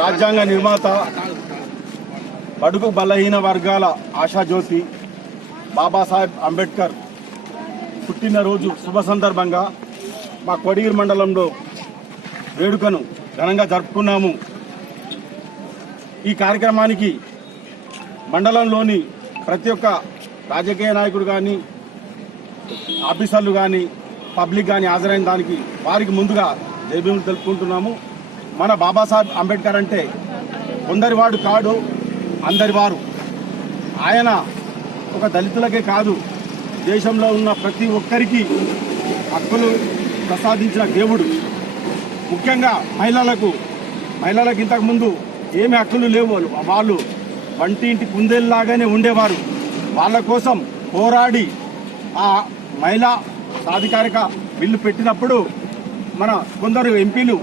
రాజ్యాంగ నిర్మాత, బడుగు బలహీన వర్గాల ఆశాజ్యోతి బాబాసాహెబ్ అంబేద్కర్ పుట్టినరోజు శుభ సందర్భంగా మా కొడిగిరి మండలంలో వేడుకను ఘనంగా జరుపుకున్నాము. ఈ కార్యక్రమానికి మండలంలోని ప్రతి ఒక్క రాజకీయ నాయకుడు కానీ, ఆఫీసర్లు కానీ, పబ్లిక్ కానీ హాజరైన దానికి వారికి ముందుగా జైభీములు తెలుపుకుంటున్నాము. మన బాబాసాహెబ్ అంబేద్కర్ అంటే కొందరివాడు కాడు, అందరివారు. ఆయన ఒక దళితులకే కాదు, దేశంలో ఉన్న ప్రతి ఒక్కరికి హక్కులు ప్రసాదించిన దేవుడు. ముఖ్యంగా మహిళలకు ఇంతకుముందు ఏమి హక్కులు లేవు. వాళ్ళు వంటింటి కుందేల్లాగానే ఉండేవారు. వాళ్ళ కోసం పోరాడి ఆ మహిళా సాధికారిక బిల్లు పెట్టినప్పుడు మన కొందరు ఎంపీలు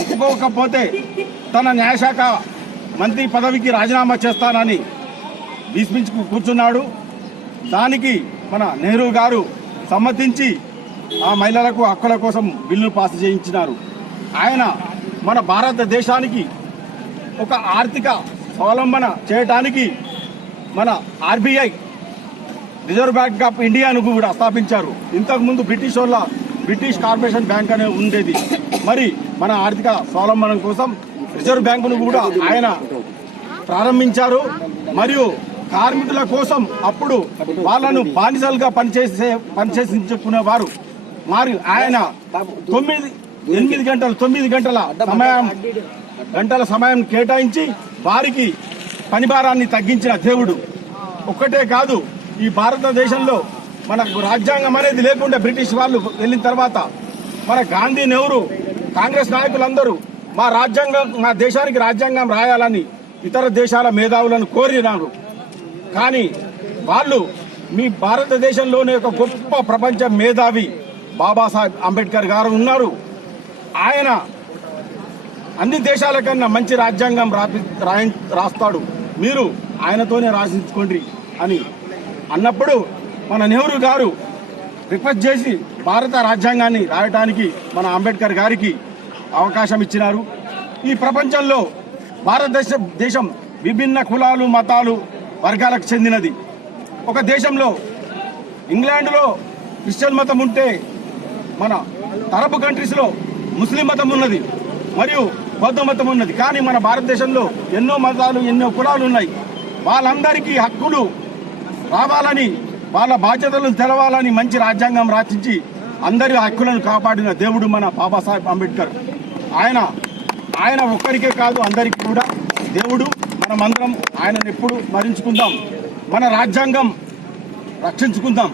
ఒప్పుకోకపోతే తన న్యాయశాఖ మంత్రి పదవికి రాజీనామా చేస్తానని భీష్మించుకు కూర్చున్నాడు. దానికి మన నెహ్రూ గారు సమ్మతించి ఆ మహిళలకు హక్కుల కోసం బిల్లు పాస్ చేయించినారు. ఆయన మన భారతదేశానికి ఒక ఆర్థిక స్వావలంబన చేయడానికి మన ఆర్బీఐ, రిజర్వ్ బ్యాంక్ ఆఫ్ ఇండియాను కూడా స్థాపించారు. ఇంతకుముందు బ్రిటిష్ కార్పొరేషన్ బ్యాంక్ అనే ఉండేది. మరి మన ఆర్థిక స్వావలంబనం కోసం రిజర్వ్ బ్యాంకును కూడా ఆయన ప్రారంభించారు. మరియు కార్మికుల కోసం అప్పుడు వాళ్ళను బానిసలుగా పనిచేసుకునేవారు. మరి ఆయన 9 గంటల సమయం కేటాయించి వారికి పని భారాన్ని తగ్గించిన దేవుడు. ఒక్కటే కాదు, ఈ భారతదేశంలో మనకు రాజ్యాంగం అనేది లేకుండా బ్రిటిష్ వాళ్ళు వెళ్ళిన తర్వాత మన గాంధీ, నెహ్రూ, కాంగ్రెస్ నాయకులందరూ మా దేశానికి రాజ్యాంగం రాయాలని ఇతర దేశాల మేధావులను కోరినారు. కానీ వాళ్ళు మీ భారతదేశంలోనే ఒక గొప్ప ప్రపంచ మేధావి బాబాసాహెబ్ అంబేద్కర్ గారు ఉన్నారు. ఆయన అన్ని దేశాల కన్నా మంచి రాజ్యాంగం రాస్తాడు, మీరు ఆయనతోనే రాసించుకోండి అని అన్నప్పుడు మన నెహ్రూ గారు రిక్వెస్ట్ చేసి భారత రాజ్యాంగాన్ని రాయటానికి మన అంబేద్కర్ గారికి అవకాశం ఇచ్చినారు. ఈ ప్రపంచంలో భారతదేశం విభిన్న కులాలు, మతాలు, వర్గాలకు చెందినది. ఒక దేశంలో ఇంగ్లాండ్లో క్రిస్టియన్ మతం ఉంటే మన అరబ్ కంట్రీస్లో ముస్లిం మతం ఉన్నది మరియు బౌద్ధ మతం ఉన్నది. కానీ మన భారతదేశంలో ఎన్నో మతాలు, ఎన్నో కులాలు ఉన్నాయి. వాళ్ళందరికీ హక్కులు రావాలని, వాళ్ళ బాధ్యతలను తెలవాలని మంచి రాజ్యాంగం రచించి అందరి హక్కులను కాపాడిన దేవుడు మన బాబాసాహెబ్ అంబేద్కర్. ఆయన ఒక్కరికే కాదు, అందరికీ కూడా దేవుడు. మనమందరం ఆయనను ఎప్పుడు స్మరించుకుందాం, మన రాజ్యాంగం రక్షించుకుందాం.